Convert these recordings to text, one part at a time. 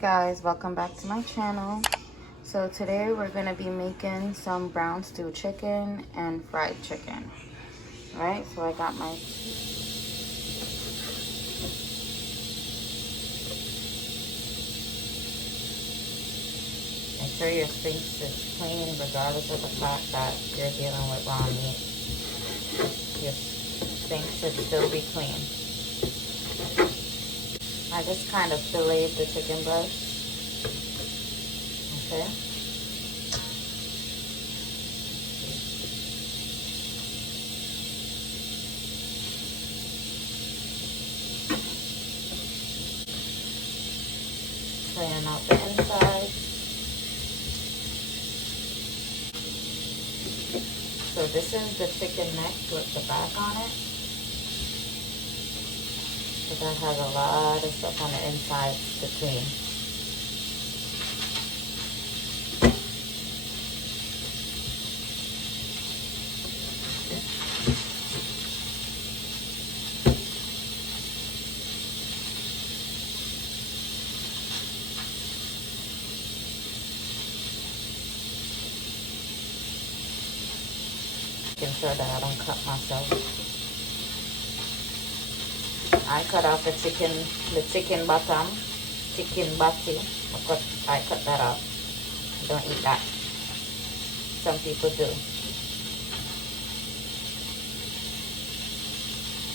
guys, welcome back to my channel. So today we're going to be making some brown stew chicken and fried chicken. Alright, so I got my... Make sure your sink is clean regardless of the fact that you're dealing with raw meat. Your sink should still be clean. I just kind of filleted the chicken breast. Okay. Cleaning out the inside. So this is the chicken neck with the back on it. So that has a lot of stuff on the inside to clean. Making sure that I don't cut myself. I cut out the chicken bottom, chicken body. I cut that out. I don't eat that. Some people do.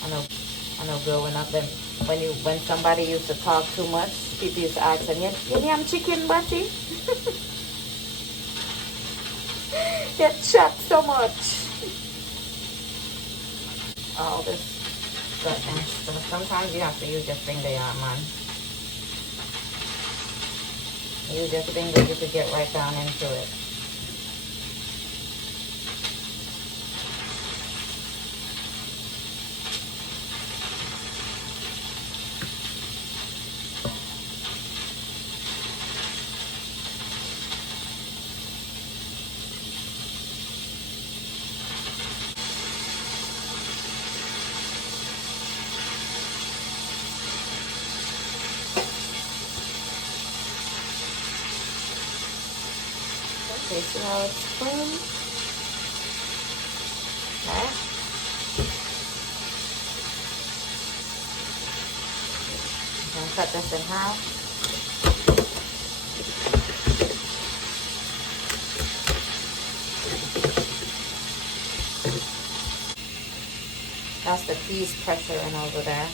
I know growing up, then when somebody used to talk too much, people used to ask them, you damn chicken body? Get chat so much. All this stuff and stuff. Sometimes you have to use your finger, yeah, man. Use your finger just to get right down into it. Okay, see how it's clean? Okay. I'm going to cut this in half. That's the peas pressure in over there.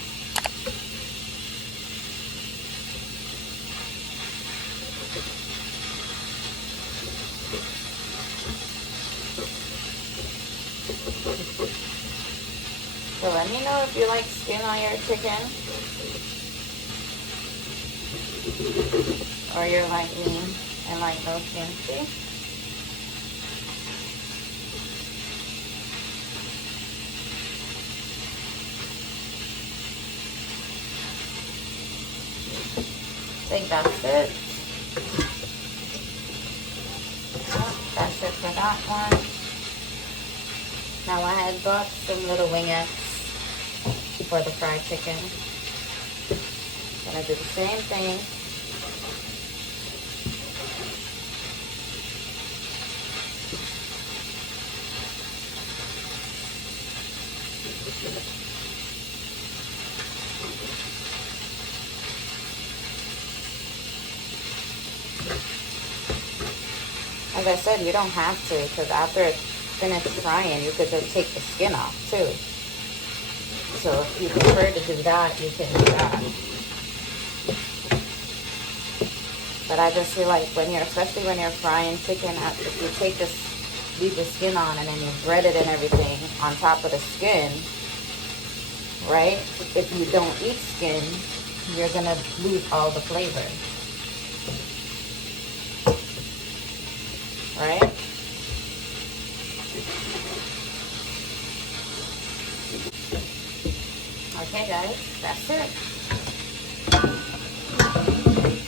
So let me know if you like skin on your chicken, or you're like me and like no skin. See? I think that's it. That's it for that one. Now I had bought some little wingettes for the fried chicken. Gonna do the same thing. As I said, you don't have to, because after it's finished frying, you could just take the skin off too. So if you prefer to do that, you can do that. But I just feel like especially when you're frying chicken, if you leave the skin on and then you bread it and everything on top of the skin, right? If you don't eat skin, you're gonna lose all the flavor. Right? Okay guys, that's it.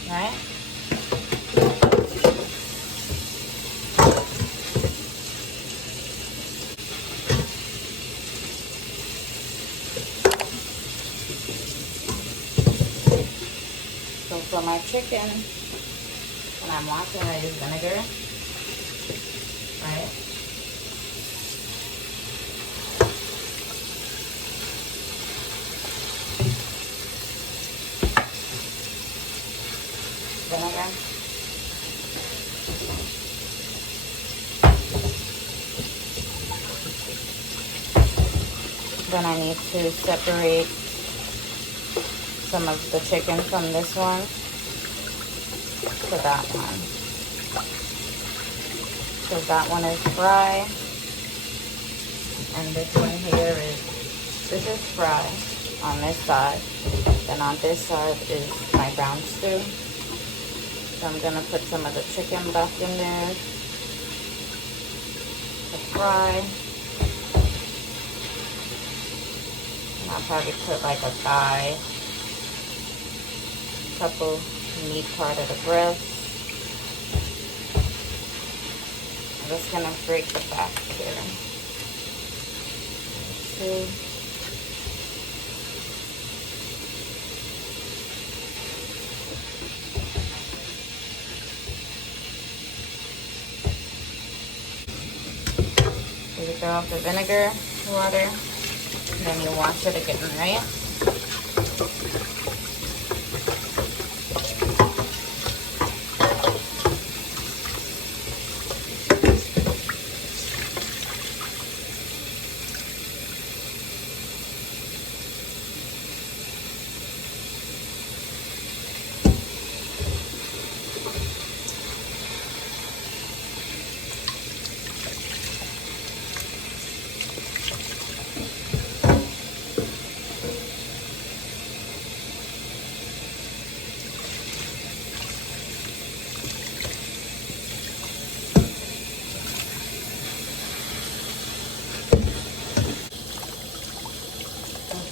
Right? for my chicken, when I'm washing, I use vinegar, right? Vinegar. Then I need to separate some of the chicken from this one to that one. So that one is fry. And this one here this is fry on this side. Then on this side is my brown stew. So I'm gonna put some of the chicken back in there to fry. And I'll probably put like a thigh, couple meat part of the breast. I'm just gonna break the back here. See? So you throw off the vinegar water, and then you wash it again, right?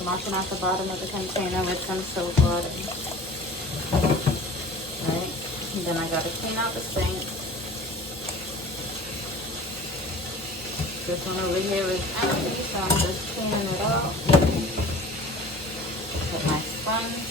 Washing out the bottom of the container with some soap water. Right? And then I gotta clean out the sink. This one over here is empty, so I'm just cleaning it out with my sponge.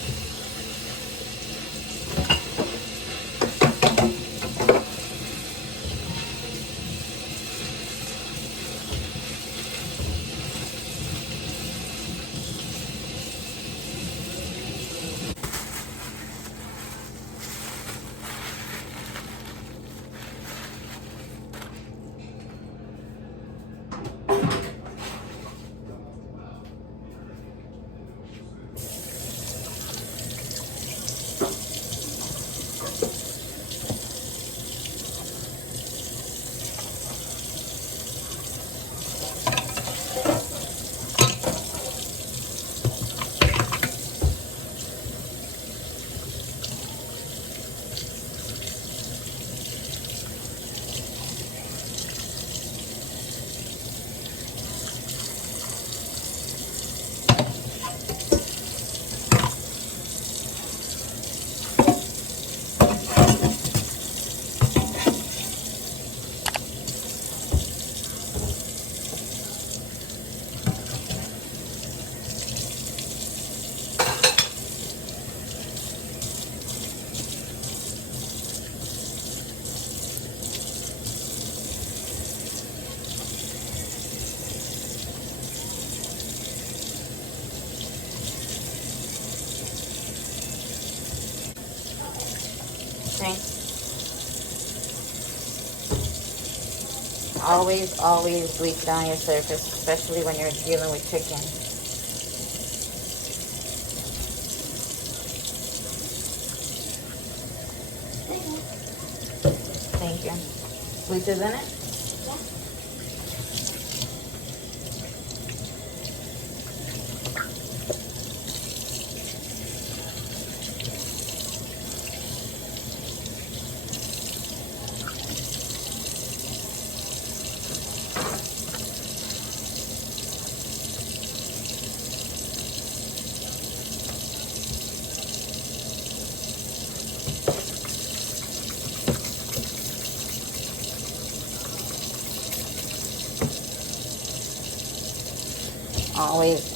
Okay. Always bleach down your surface, especially when you're dealing with chicken. Thank you. Bleach is in it?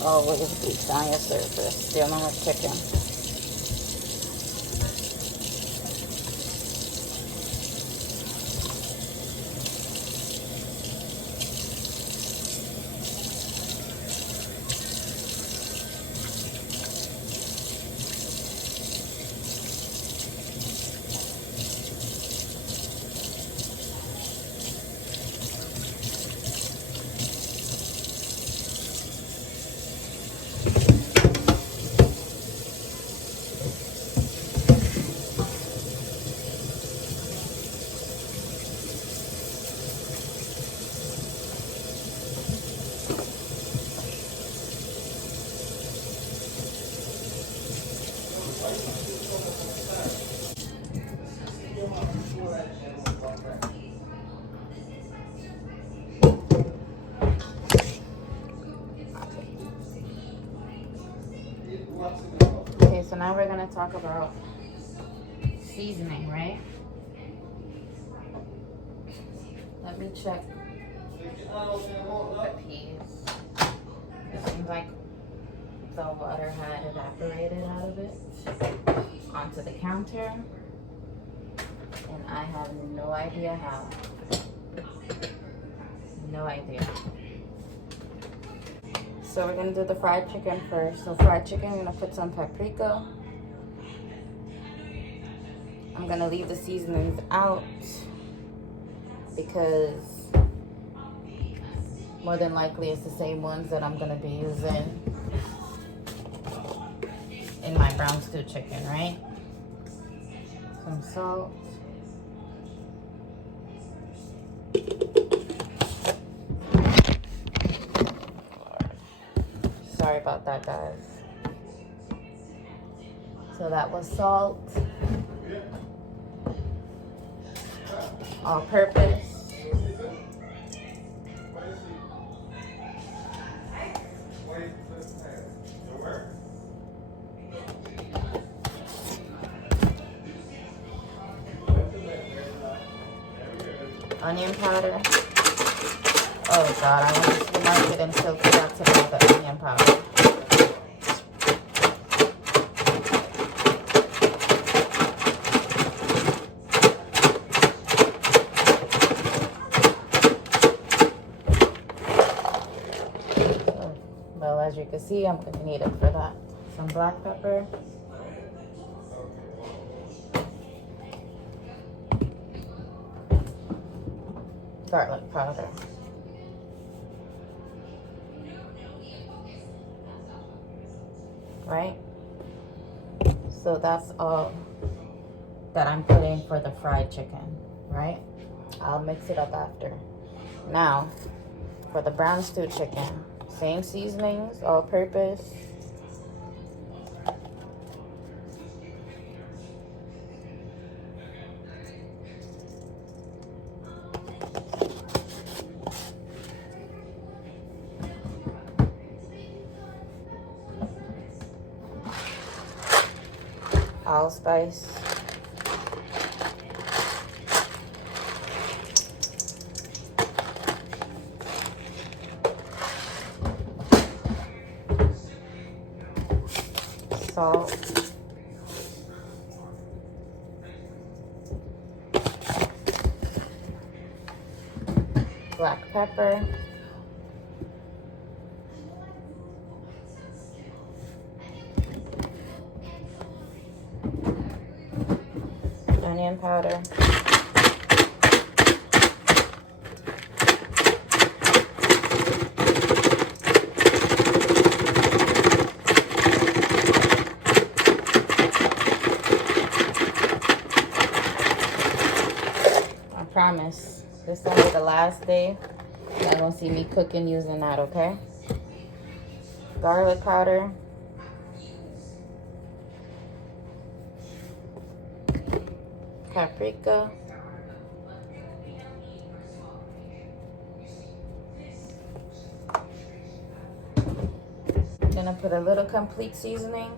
Always bleach down your surface dealing with chicken. Okay, so now we're gonna talk about seasoning, right? Let me check the peas. It seems like the water had evaporated out of it onto the counter, and I have no idea how. No idea. So we're gonna do the fried chicken first. So fried chicken, I'm gonna put some paprika. I'm gonna leave the seasonings out because more than likely it's the same ones that I'm gonna be using in my brown stew chicken, right? Some salt. Sorry about that, guys. So that was salt, all purpose. Onion powder. Oh God, I went to the market and still forgot to buy the onion powder. Well, as you can see, I'm gonna need it for that. Some black pepper. Garlic powder. Right? So that's all that I'm putting for the fried chicken, right? I'll mix it up after. Now, for the brown stew chicken, same seasonings, all purpose. Allspice. Salt. Black pepper. Onion powder. I promise, this will be the last day you're gonna see me cooking using that, okay? Garlic powder. Paprika. I'm gonna put a little complete seasoning,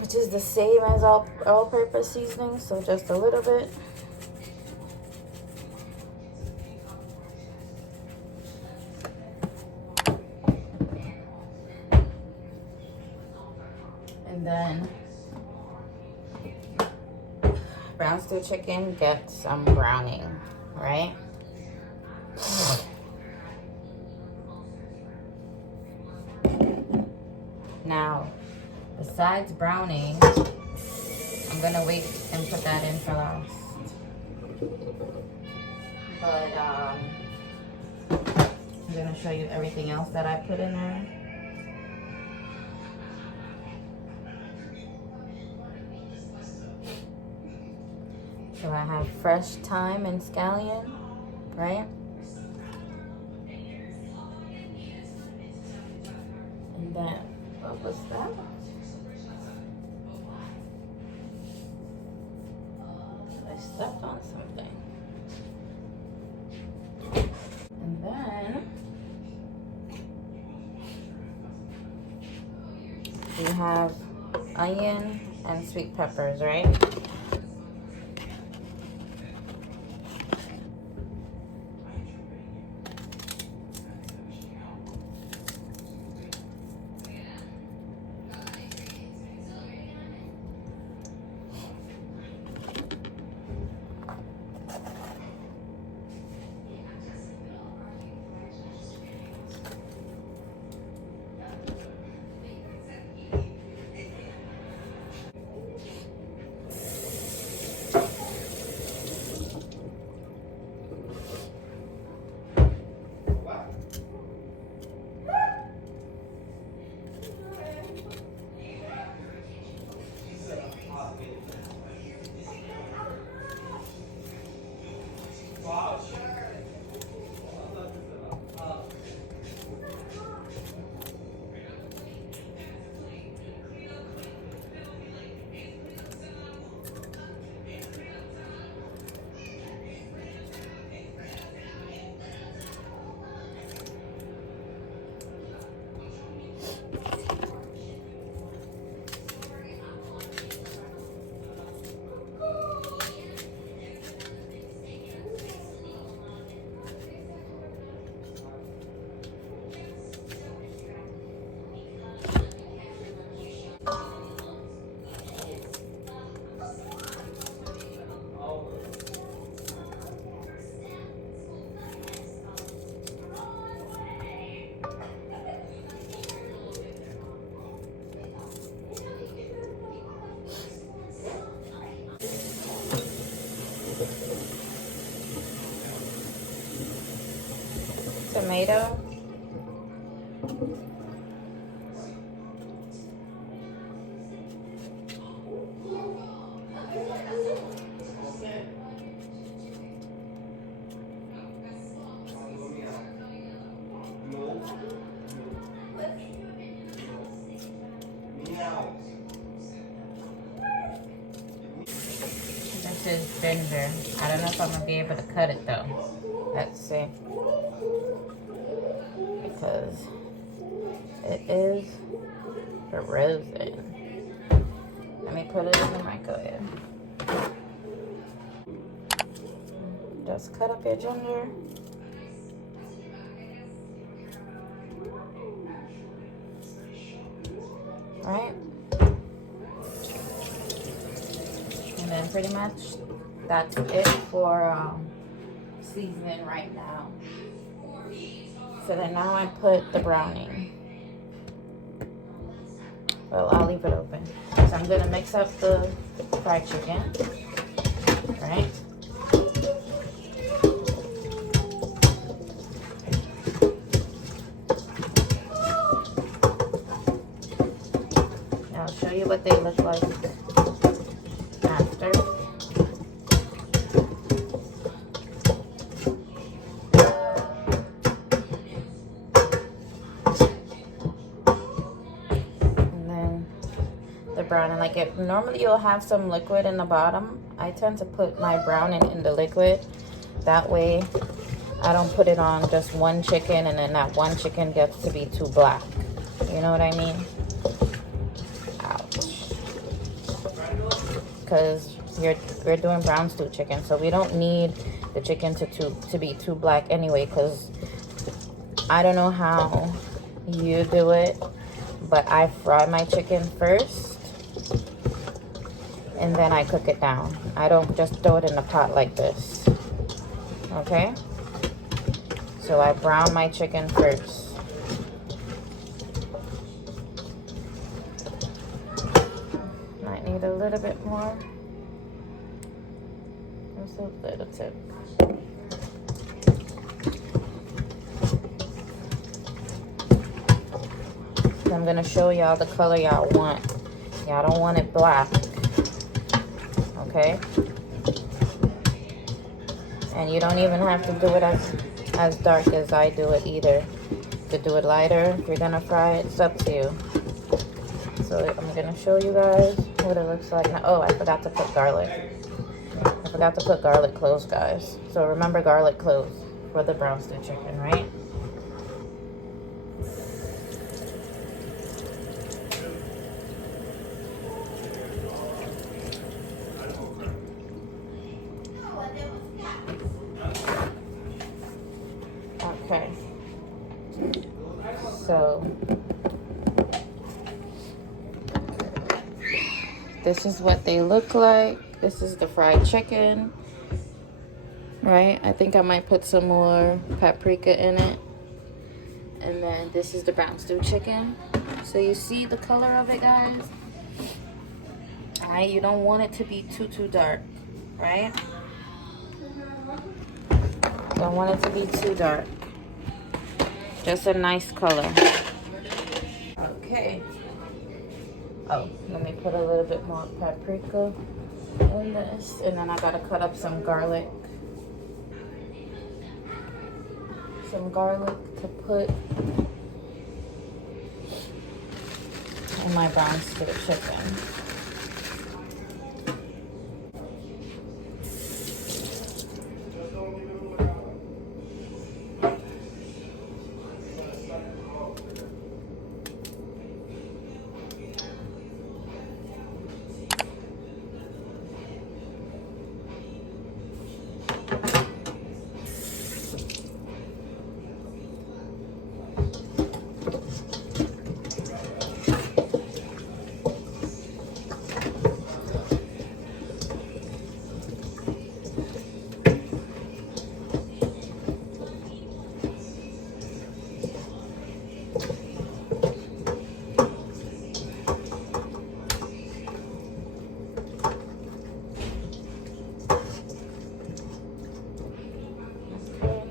which is the same as all-purpose seasoning, so just a little bit. And then brown stew chicken gets some browning, right? Now, besides browning, I'm gonna wait and put that in for last. But I'm gonna show you everything else that I put in there. So I have fresh thyme and scallion, right? And then, what was that? I stepped on something. And then, we have onion and sweet peppers, right? Tomato. This is ginger. I don't know if I'm gonna be able to cut it though. Let's see. Because it is frozen. Let me put it in the microwave. Just cut up your ginger. Right? And then pretty much that's it for seasoning right now. So then now I put the browning. Well, I'll leave it open. So I'm gonna mix up the fried chicken, right? Now I'll show you what they look like after. Browning, like if normally you'll have some liquid in the bottom, I tend to put my browning in the liquid. That way I don't put it on just one chicken and then that one chicken gets to be too black. You know what I mean? Ouch. Because we're doing brown stew chicken, so we don't need the chicken to be too black anyway, because I don't know how you do it, but I fry my chicken first and then I cook it down. I don't just throw it in the pot like this. Okay? So I brown my chicken first. Might need a little bit more. Just a little tip. I'm gonna show y'all the color y'all want. Y'all don't want it black. Okay? And you don't even have to do it as dark as I do it either. To do it lighter, if you're gonna fry it, it's up to you. So I'm gonna show you guys what it looks like now. Oh, I forgot to put garlic. I forgot to put garlic cloves, guys. So remember garlic cloves for the brown stew chicken, right? So this is what they look like. This is the fried chicken, right? I think I might put some more paprika in it. And then this is the brown stew chicken. So you see the color of it, guys? Alright, you don't want it to be too dark, right? Don't want it to be too dark. Just a nice color. Okay. Oh, let me put a little bit more paprika in this. And then I gotta cut up some garlic. Some garlic to put in my brown stew chicken.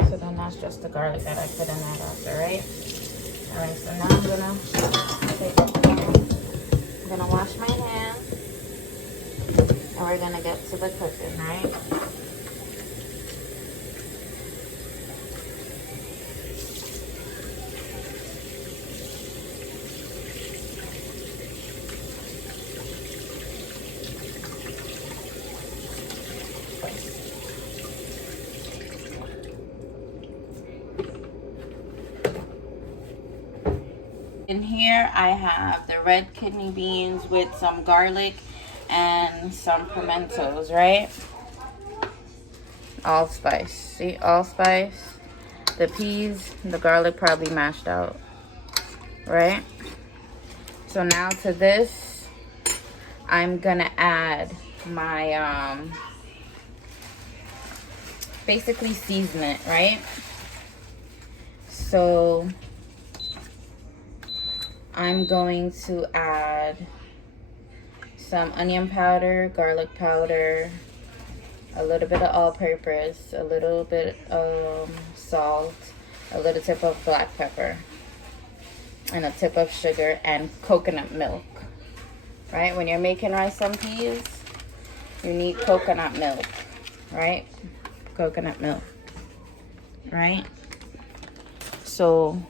So then that's just the garlic that I put in that after, right? Alright, so now I'm gonna wash my hands and we're gonna get to the cooking, right? In here I have the red kidney beans with some garlic and some pimentos, right? Allspice. See, allspice. The peas, the garlic probably mashed out, right? So now to this, I'm gonna add my basically season it, right? So I'm going to add some onion powder, garlic powder, a little bit of all-purpose, a little bit of salt, a little tip of black pepper, and a tip of sugar and coconut milk. Right? When you're making rice and peas, you need coconut milk, right? Coconut milk, right? So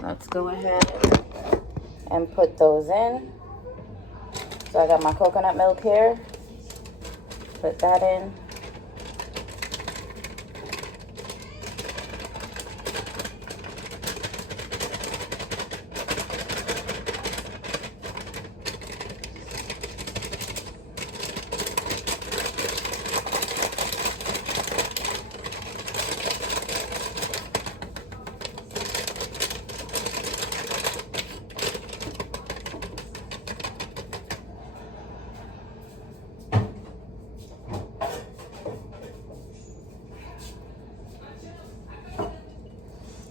let's go ahead and put those in. So I got my coconut milk here. Put that in.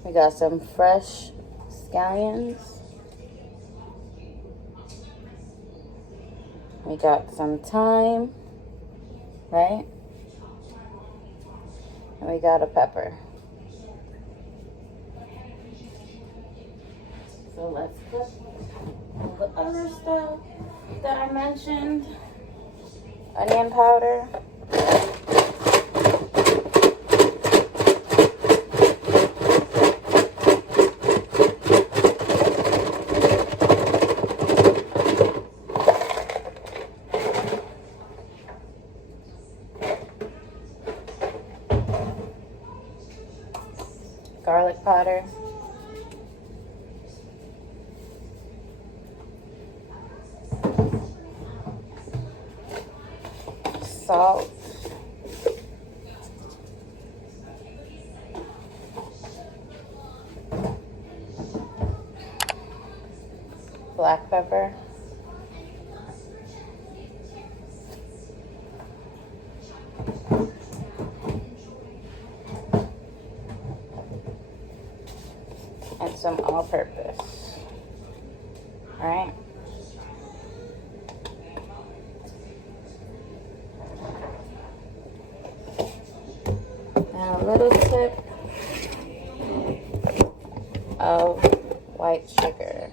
We got some fresh scallions. We got some thyme, right? And we got a pepper. So let's put the other stuff that I mentioned. Onion powder. Garlic powder. Salt. black pepper. And some all-purpose. All right. And a little tip of white sugar.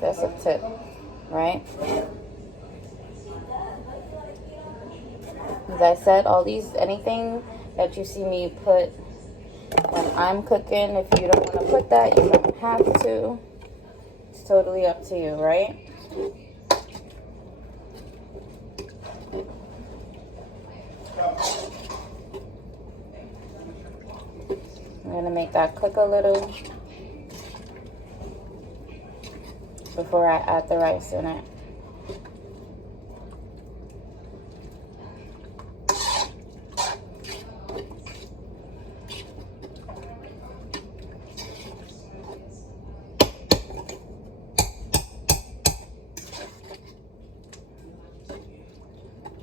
That's a tip, right? As I said, all these, anything that you see me put when I'm cooking, if you don't want to put that, you don't have to. It's totally up to you, right? I'm going to make that cook a little before I add the rice in it.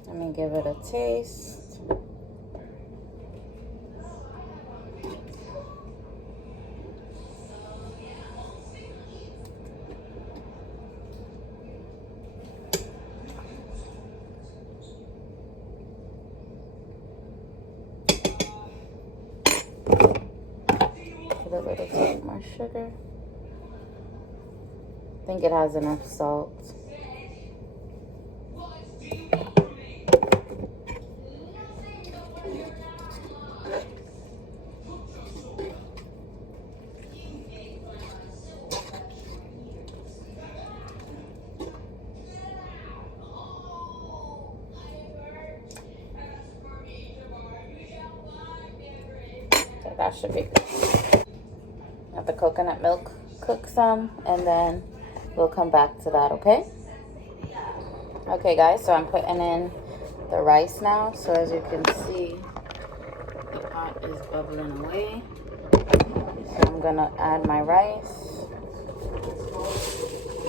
Let me give it a taste. Put a little bit more sugar. I think it has enough salt. So that should be good. Let the coconut milk cook some, and then we'll come back to that, okay? Okay, guys, so I'm putting in the rice now. So as you can see, the pot is bubbling away. So I'm gonna add my rice.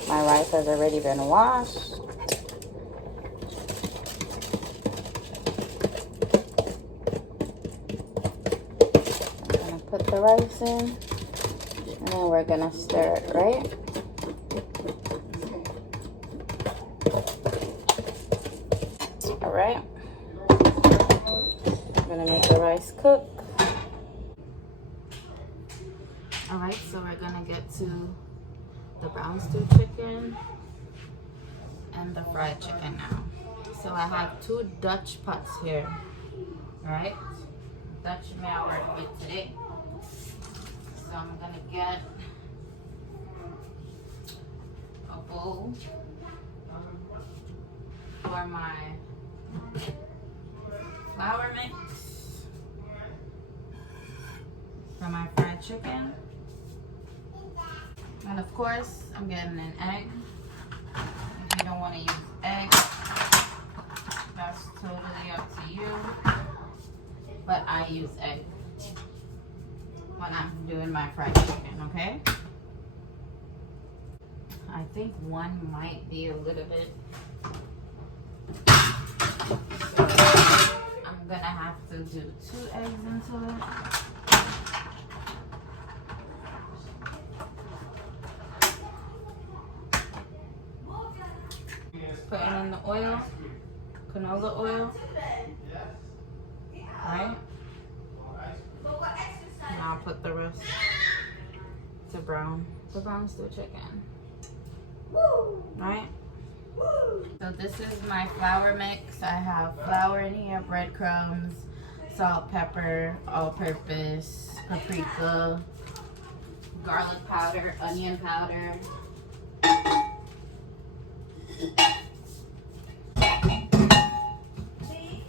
My rice has already been washed. I'm gonna put the rice in, and then we're gonna stir it, right? All right. I'm gonna make the rice cook. All right, so we're gonna get to the brown stew chicken and the fried chicken now. So I have 2 Dutch pots here. All right, Dutch may I work with today. So I'm gonna get a bowl for my flour mix, for my fried chicken, and of course I'm getting an egg. If you don't want to use egg, that's totally up to you, but I use egg when I'm doing my fried chicken, okay? I think one might be a little bit, so I'm gonna have to do 2 eggs into it. Putting in the oil, canola oil, right? Now I'll put the rest to brown the brown stew chicken, right? So this is my flour mix. I have flour in here, breadcrumbs, salt, pepper, all-purpose, paprika, garlic powder, onion powder.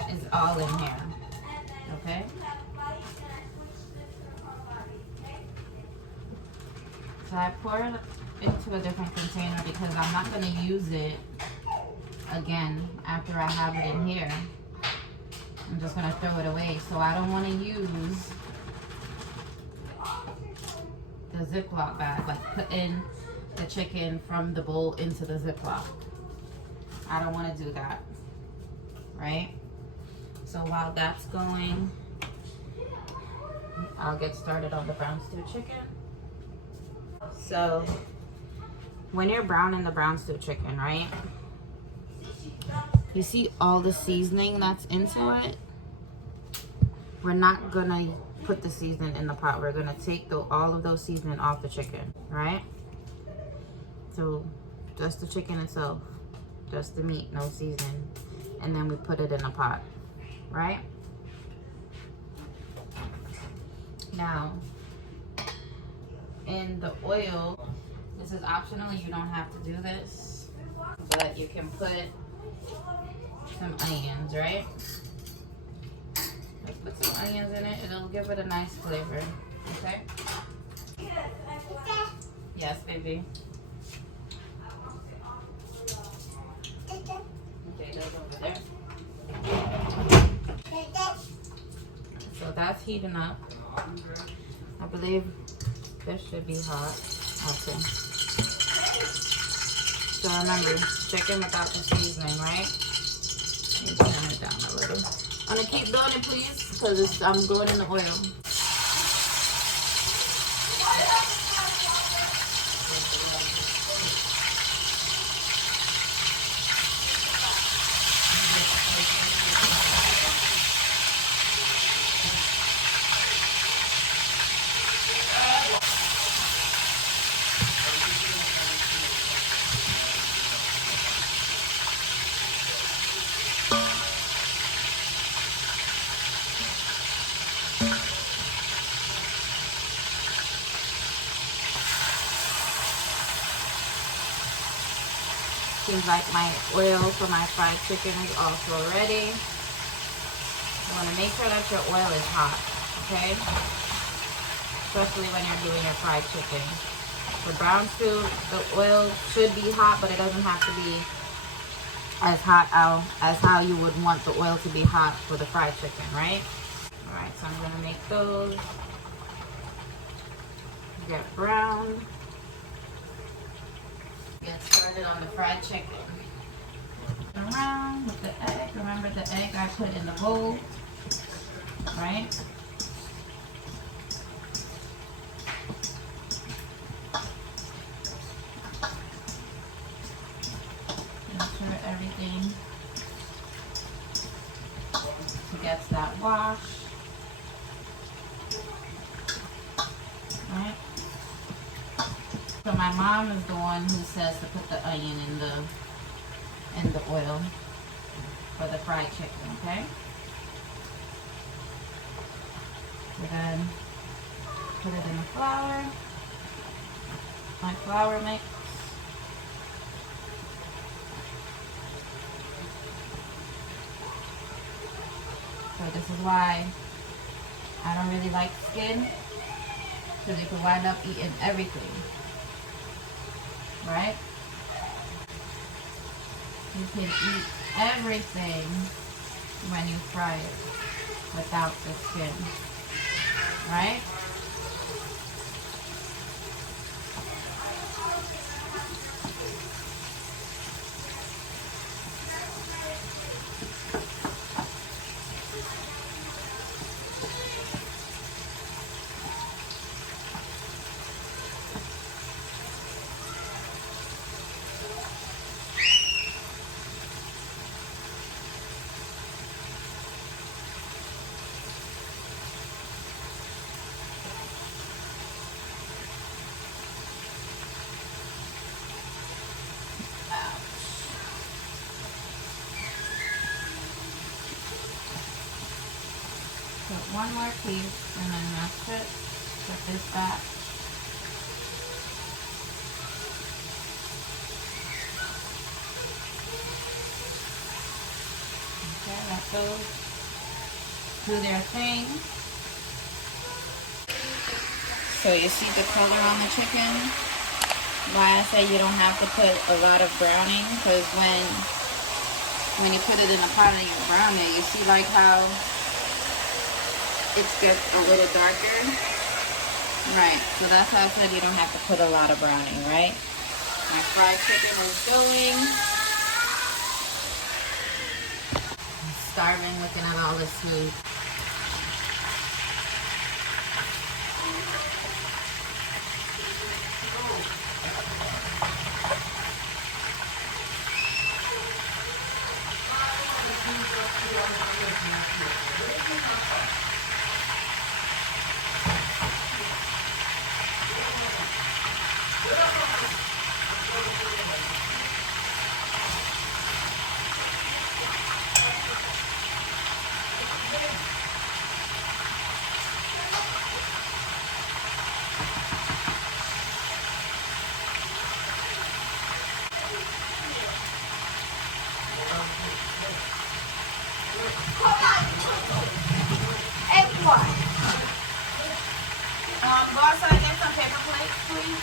It's all in here, okay? So I pour it into a different container because I'm not going to use it again after I have it in here. I'm just going to throw it away. So I don't want to use the Ziploc bag, like put in the chicken from the bowl into the Ziploc. I don't want to do that, right? So while that's going, I'll get started on the brown stew chicken. So when you're browning the brown stew chicken, right? You see all the seasoning that's into it? We're not gonna put the seasoning in the pot. We're gonna take all of those seasoning off the chicken, right? So just the chicken itself, just the meat, no seasoning. And then we put it in a pot, right? Now, in the oil, this is optional, you don't have to do this, but you can put some onions, right? Let's put some onions in it, it'll give it a nice flavor, okay? Yes, baby. Okay, those over there. So that's heating up. I believe this should be hot. Okay. So remember, chicken without the seasoning, right? Let me turn it down a little. I'm gonna keep doing it, please, because I'm going in the oil. Seems like my oil for my fried chicken is also ready. You want to make sure that your oil is hot, okay? Especially when you're doing your fried chicken. For brown stew, the oil should be hot, but it doesn't have to be as hot as how you would want the oil to be hot for the fried chicken, right? All right, so I'm gonna make those get brown. Get started on the fried chicken. Around with the egg. Remember the egg I put in the bowl, right? Make sure everything gets that wash, right? So my mom is the one who says to put the onion in the oil for the fried chicken, okay? So then put it in the flour. My flour mix. So this is why I don't really like skin, because you can wind up eating everything. Right? You can eat everything when you fry it without the skin. Right? Put one more piece and then that's it. Put this back. Okay, let those do their thing. So you see the color on the chicken? Why I say you don't have to put a lot of browning, because when you put it in a pot and you brown it, you see like how it gets a little darker? Right, so that's how I said you don't have to put a lot of browning, right? My fried chicken is going. I'm starving looking at all this food. Boss, can I get some paper plates, please?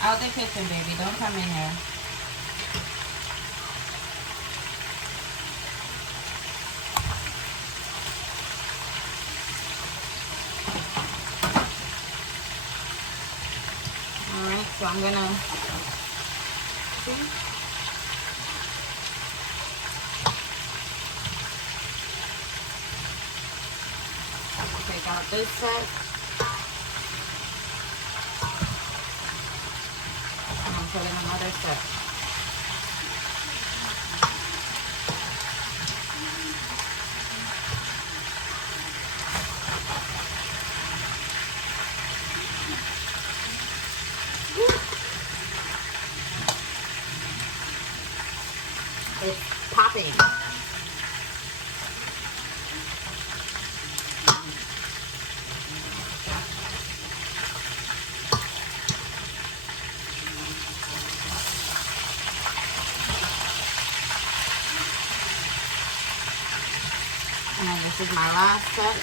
Out the kitchen, baby. Don't come in here. Alright, so I'm gonna take out this set. And I'm putting another set. It's popping. And this is my last set.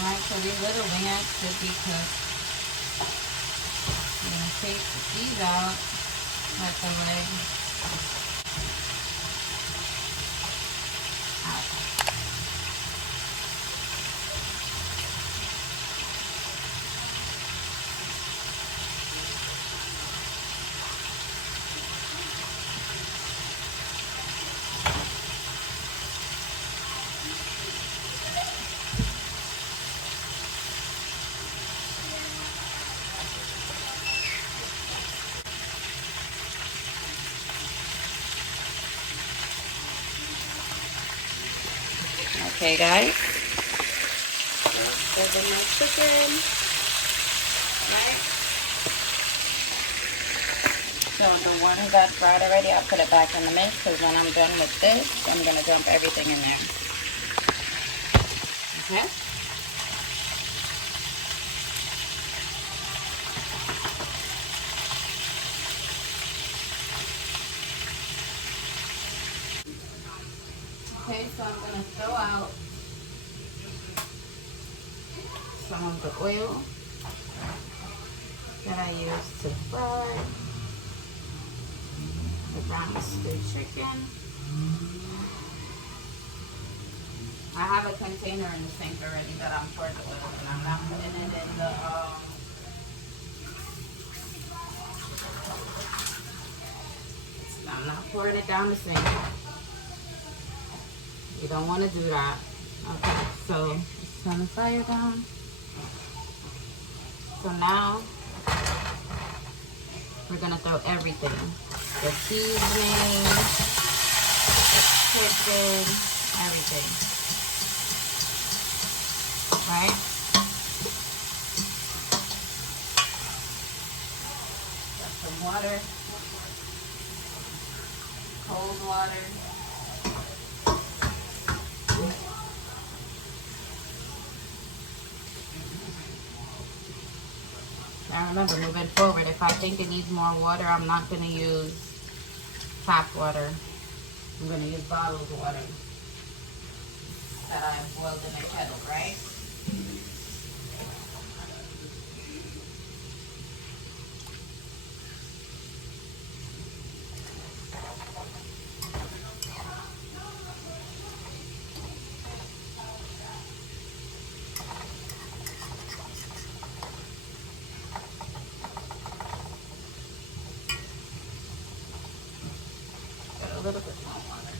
Alright, so these little wings should be cooked. I'm going to take these out, let the leg out. Okay, guys. There's my chicken. Right? So the one that's fried already, I'll put it back in the mix because when I'm done with this, I'm going to dump everything in there. Okay? Okay, so I'm going to throw out some of the oil that I used to fry the brown stew chicken. I have a container in the sink already that I'm pouring the oil in. I'm not putting it in the I'm not pouring it down the sink. You don't want to do that. Okay, so just turn the fire down. So now we're gonna throw everything. The seasoning, the chicken, everything. Right? Got some water, cold water. Now remember, moving forward, if I think it needs more water, I'm not gonna use tap water. I'm gonna use bottled water that I boiled in a kettle, right? Got a little bit more water.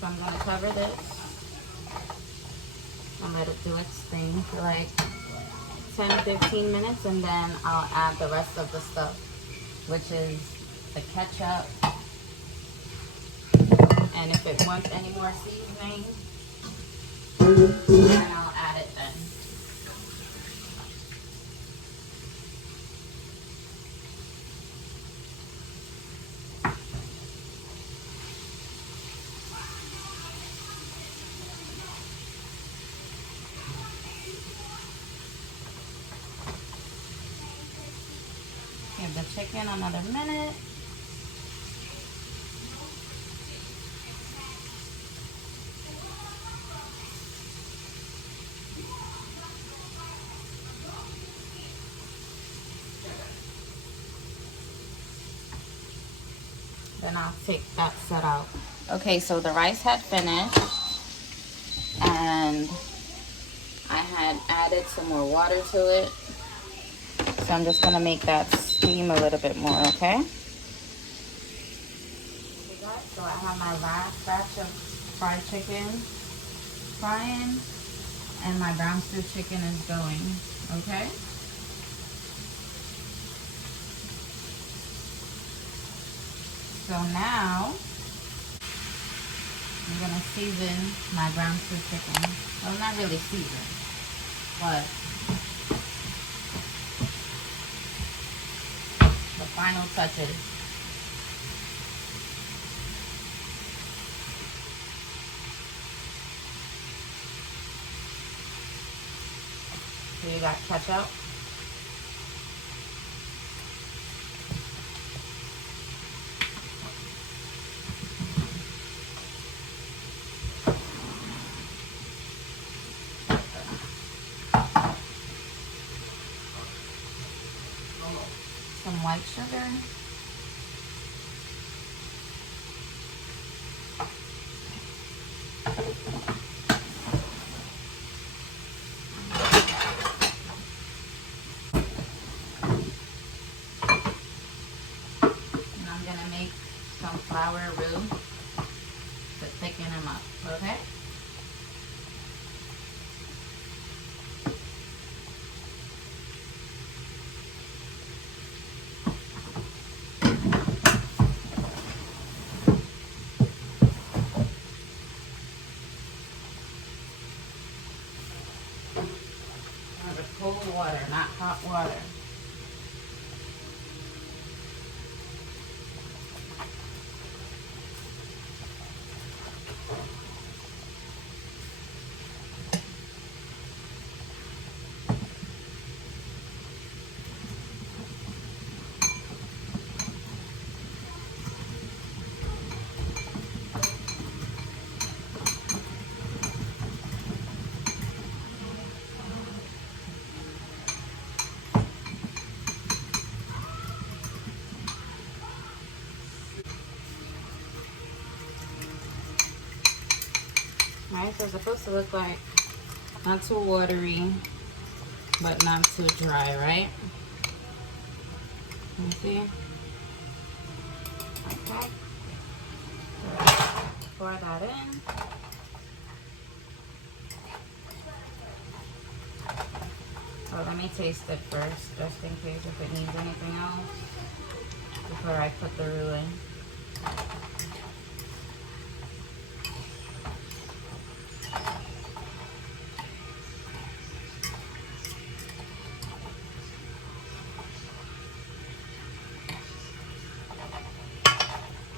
So I'm gonna cover this and let it do its thing for like 10-15 minutes, and then I'll add the rest of the stuff, which is the ketchup, and if it wants any more seasoning, then I'll add it then. Give the chicken another minute. Then I'll take that set out. Okay, so the rice had finished, and I had added some more water to it. So I'm just gonna make that steam a little bit more, okay? So I have my last batch of fried chicken frying, and my brown stew chicken is going, okay? So now I'm gonna season my brown stew chicken. Well, not really season, but the final touches. So you got ketchup, some white sugar, and I'm gonna make some flour roux to thicken them up, okay? Cold water, not hot water. Right, so it's supposed to look like not too watery, but not too dry, right? You see? Okay. Pour that in. So let me taste it first, just in case if it needs anything else before I put the roux in.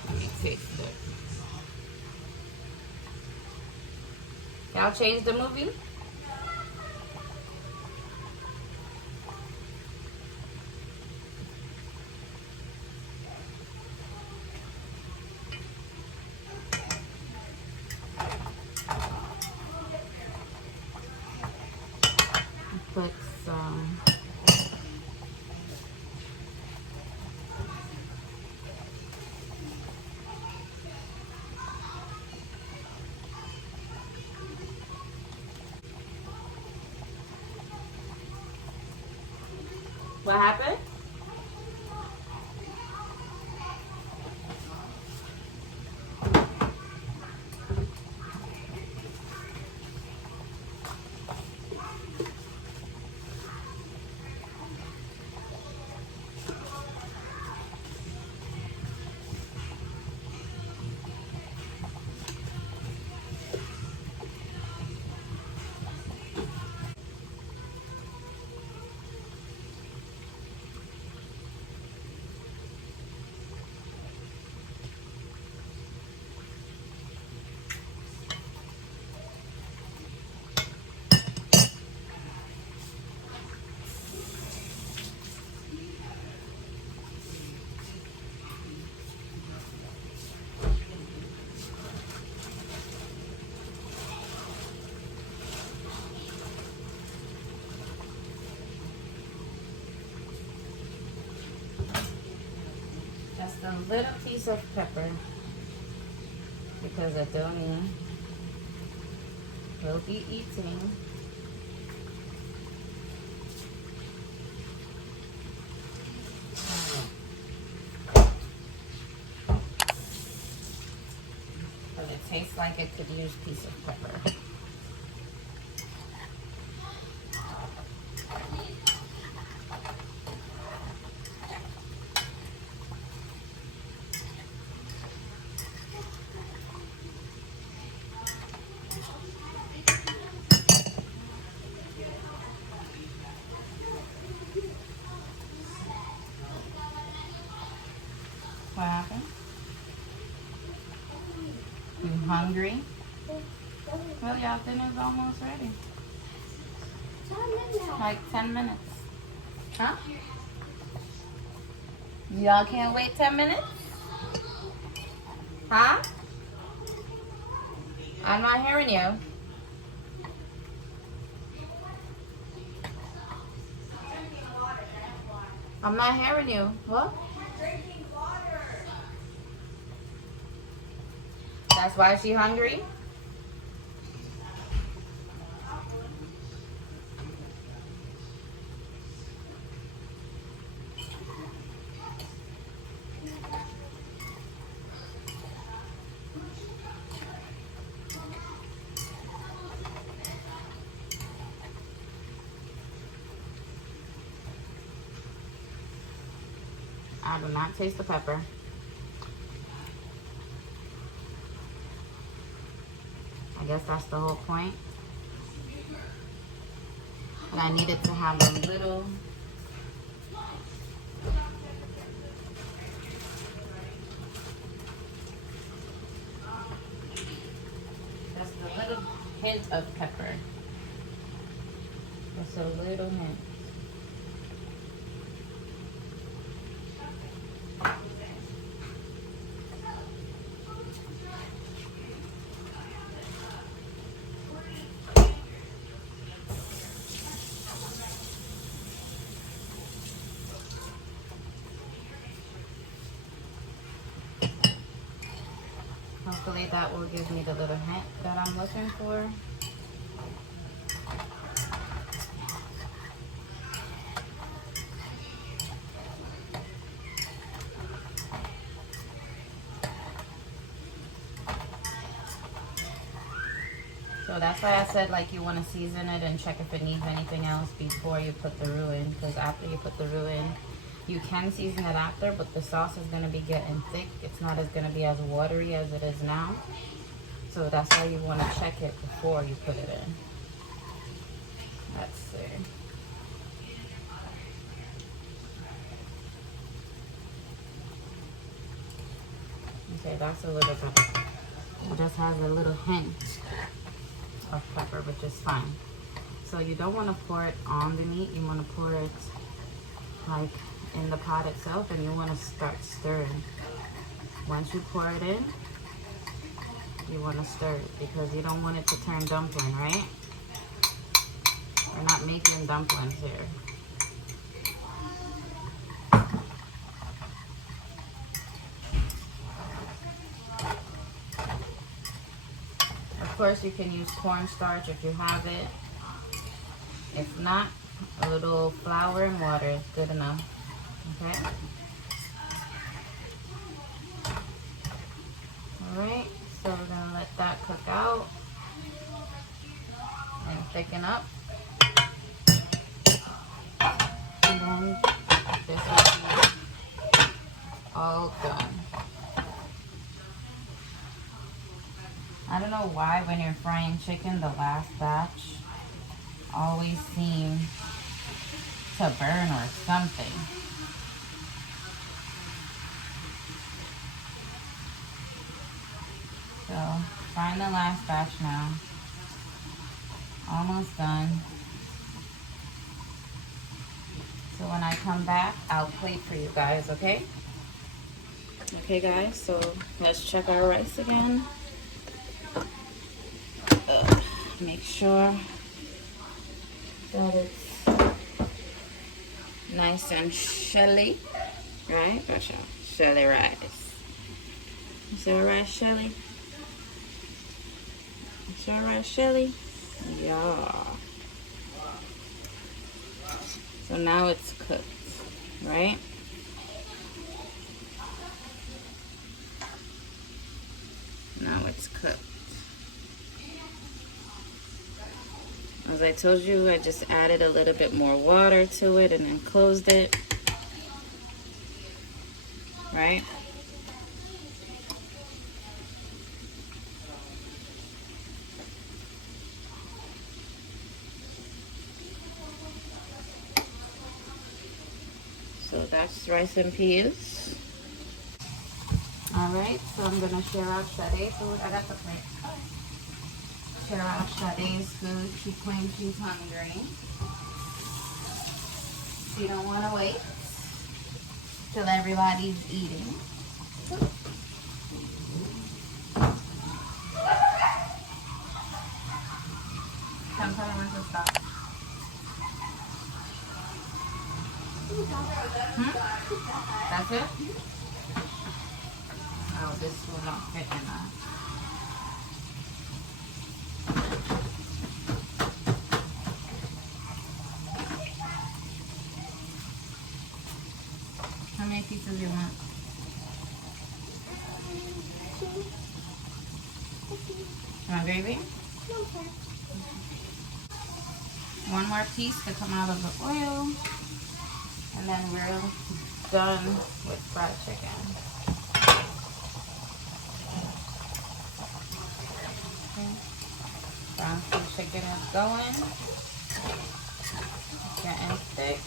Let me taste it. Y'all change the movie? Put some what happened? Just a little piece of pepper because Adonia will be eating. But it tastes like it could use a piece of pepper. What happened? You hungry? Well, y'all dinner's almost ready. 10 minutes. Like 10 minutes. Huh? Y'all can't wait 10 minutes? Huh? I'm not hearing you. I'm not hearing you. What? Drinking water. That's why she hungry? I do not taste the pepper. I guess that's the whole point. But I needed to have a little just a little hint of pepper. Just a little hint. Hopefully way that will give me the little hint that I'm looking for. So that's why I said like you want to season it and check if it needs anything else before you put the roux in. Because after you put the roux in, you can season it after, but the sauce is going to be getting thick. It's not as going to be as watery as it is now. So that's why you want to check it before you put it in. Let's see. Okay, that's a little bit. It just has a little hint of pepper, which is fine. So you don't want to pour it on the meat. You want to pour it like in the pot itself, and you want to start stirring. Once you pour it in, you want to stir it because you don't want it to turn dumpling, right? We're not making dumplings here. Of course, you can use cornstarch if you have it. If not, a little flour and water is good enough. Okay? Alright, so we're going to let that cook out and thicken up. And then this will be all done. I don't know why when you're frying chicken, the last batch always seems to burn or something. So, frying the last batch now. Almost done. So when I come back, I'll plate for you guys, okay? Okay guys, so let's check our rice again. Make sure that it's nice and shelly, right? Watch out, shelly rice. Is that right, Shelly? Is that right, Shelly? Yeah. So now it's cooked, right? Now it's cooked. As I told you, I just added a little bit more water to it and then closed it. Right? So that's rice and peas. Alright, so I'm gonna share out Sade's food. I got the plate. Share out Sade's food. She claims she's hungry. She don't want to wait till everybody's eating. Come tell me when to stop. That's it? Oh, this will not fit in that. How many pieces do you want? You want gravy? One more piece to come out of the oil. And then we're done with fried chicken. Okay. Brown stew chicken is going. It's getting thick.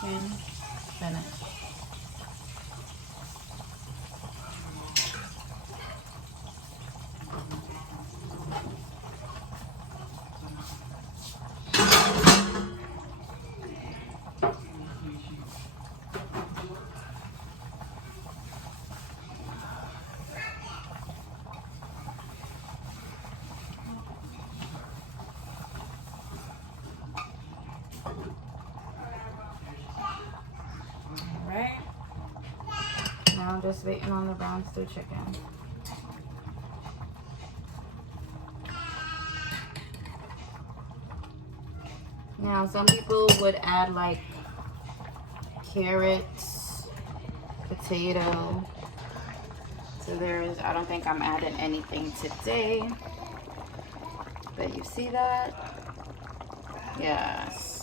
chicken, finish. Right? Now I'm just waiting on the brown stew chicken. Now some people would add like carrots, potato. So I don't think I'm adding anything today. But you see that? Yes.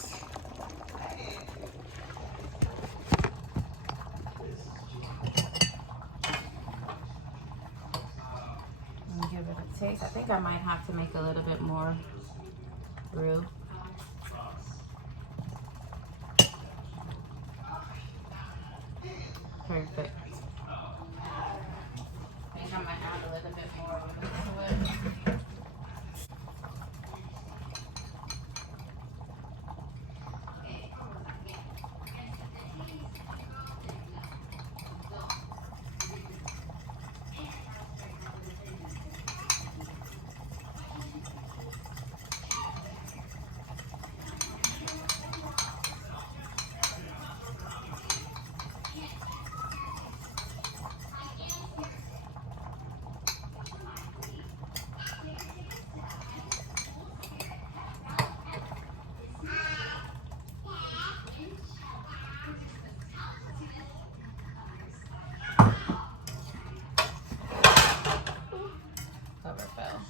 Give it a taste. I think I might have to make a little bit more roux. Perfect. I think I might add a little bit more to it. Cover fell.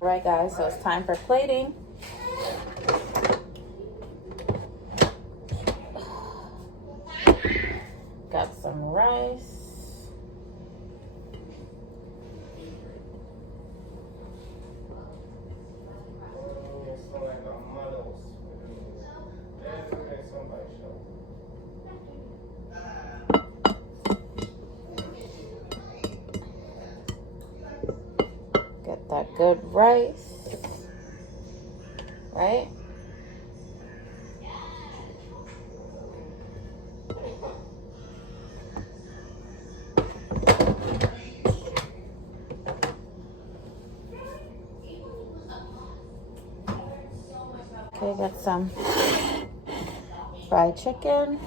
All right, guys, so it's time for plating. Got some rice. Get that good rice, right? Okay, got some fried chicken.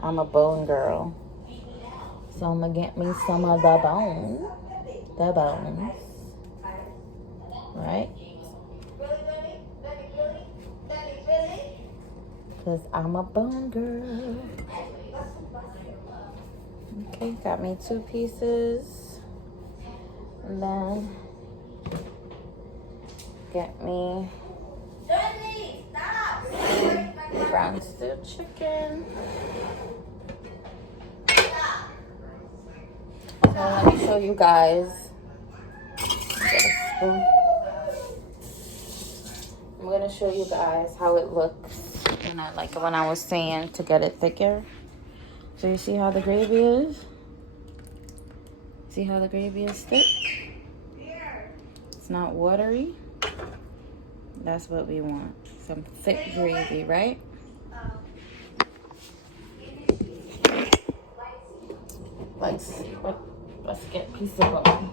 I'm a bone girl, so I'm gonna get me some of the bones, right? Cause I'm a bone girl. Okay, got me 2 pieces, and then get me brown stew chicken. So let me show you guys. Get a spoon. I'm gonna show you guys how it looks, and when I was saying to get it thicker. So you see how the gravy is? See how the gravy is thick? It's not watery. That's what we want. Some thick gravy, right? Let's get a piece of bone.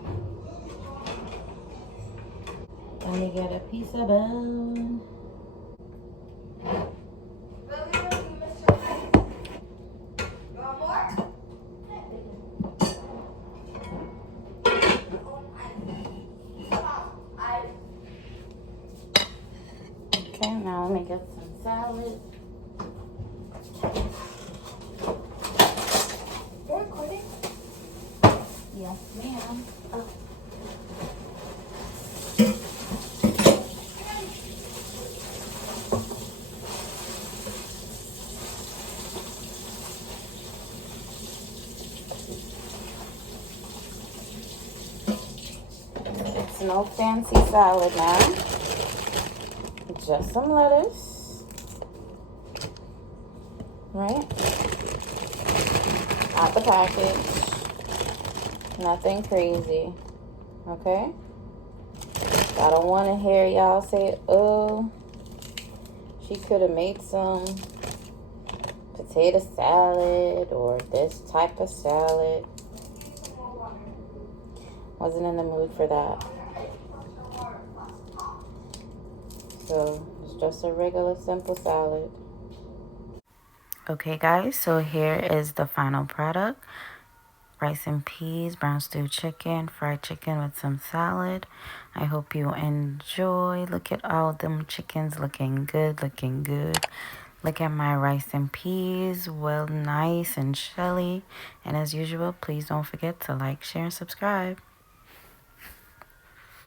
Let me get a piece of bone. Okay, now let me get some salad. You're recording? Yeah. ma'am. Oh. It's no fancy salad now. Just some lettuce. Right? Out the package. Nothing crazy. Okay? I don't want to hear y'all say, oh, she could have made some potato salad or this type of salad. Wasn't in the mood for that. So it's just a regular simple salad. Okay guys, so here is the final product. Rice and peas, brown stewed chicken, fried chicken with some salad. I hope you enjoy. Look at all them chickens looking good, looking good. Look at my rice and peas, well nice and shelly. And as usual, please don't forget to like, share, and subscribe.